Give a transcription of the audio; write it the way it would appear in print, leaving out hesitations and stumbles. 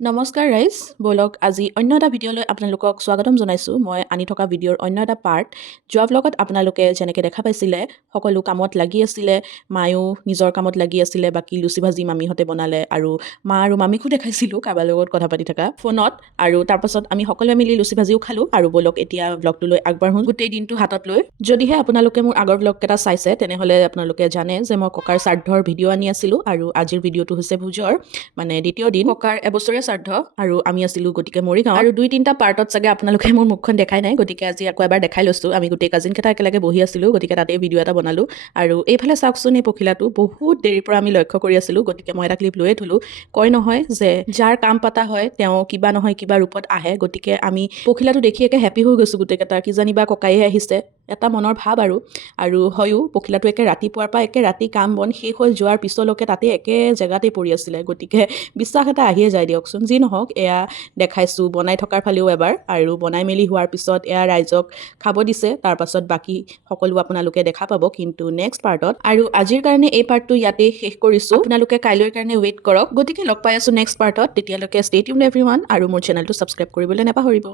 নমস্কাৰ ৰাইজ বলক আজি অন্য এটা ভিডিঅ'লৈ আপোনালোকক স্বাগতম জনাইছোঁ মই আনি থকা ভিডিঅ'ৰ অন্য এটা পাৰ্ট যোৱা ব্লগত আপোনালোকে যেনেকৈ দেখা পাইছিলে সকলো কামত লাগি আছিলে মায়ো নিজৰ কামত লাগি আছিলে বাকী লুচি ভাজি মামীহঁতে বনালে আৰু মা আৰু মামীকো দেখাইছিলোঁ কাৰোবাৰ লগত কথা পাতি থকা ফোনত আৰু তাৰপাছত আমি সকলোৱে মিলি লুচি ভাজিও খালোঁ আৰু বলক এতিয়া ব্লগটোলৈ আগবাঢ়োঁ গোটেই দিনটো হাতত লৈ যদিহে আপোনালোকে মোৰ আগৰ ব্লগকেইটা চাইছে তেনেহ'লে আপোনালোকে জানে যে মই ককাৰ শ্ৰাদ্ধৰ ভিডিঅ' আনি আছিলোঁ আৰু আজিৰ ভিডিঅ'টো হৈছে ভোজৰ মানে দ্বিতীয় দিন ককাৰ এবছৰীয়া শ্ৰাদ্ধ আৰু আমি আছিলোঁ গতিকে মৰিগাঁও আৰু 2-3টা পাৰ্টত চাগে আপোনালোকে মোৰ মুখখন দেখাই নাই গতিকে আজি আকৌ এবাৰ দেখাই লৈছোঁ আমি গোটেই কাজিনকেইটা একেলগে বহি আছিলোঁ গতিকে তাতেই ভিডিঅ' এটা বনালোঁ আৰু এইফালে চাওকচোন এই পখিলাটো বহুত দেৰিৰ পৰা আমি লক্ষ্য কৰি আছিলোঁ গতিকে মই এটা ক্লিপ লৈয়ে থলোঁ কয় নহয় যে যাৰ কাম পাতা হয় তেওঁ কিবা নহয় কিবা ৰূপত আহে গতিকে আমি পখিলাটো দেখি একে হেপী হৈ গৈছোঁ গোটেইকেইটা কিজানিবা ককায়ে আহিছে এটা মনৰ ভাৱ আৰু হয়ো পখিলাটো একে ৰাতিপুৱাৰ পৰা একে ৰাতি কাম বন শেষ হৈ যোৱাৰ পিছলৈকে তাতে একে জেগাতেই পৰি আছিলে গতিকে বিশ্বাস এটা আহিয়ে যায় দিয়কচোন যি নহওক এয়া দেখাইছোঁ বনাই থকাৰ ফালেও এবাৰ আৰু বনাই মেলি হোৱাৰ পিছত এয়া ৰাইজক খাব দিছে তাৰপাছত বাকী সকলো আপোনালোকে দেখা পাব কিন্তু নেক্সট পাৰ্টত আৰু আজিৰ কাৰণে এই পাৰ্টটো ইয়াতেই শেষ কৰিছোঁ আপোনালোকে কাইলৈৰ কাৰণে ৱেইট কৰক গতিকে লগ পাই আছোঁ নেক্সট পাৰ্টত তেতিয়ালৈকে ষ্টে টিউনড এভৰিৱান আৰু মোৰ চেনেলটো ছাবস্ক্ৰাইব কৰিবলৈ নাপাহৰিব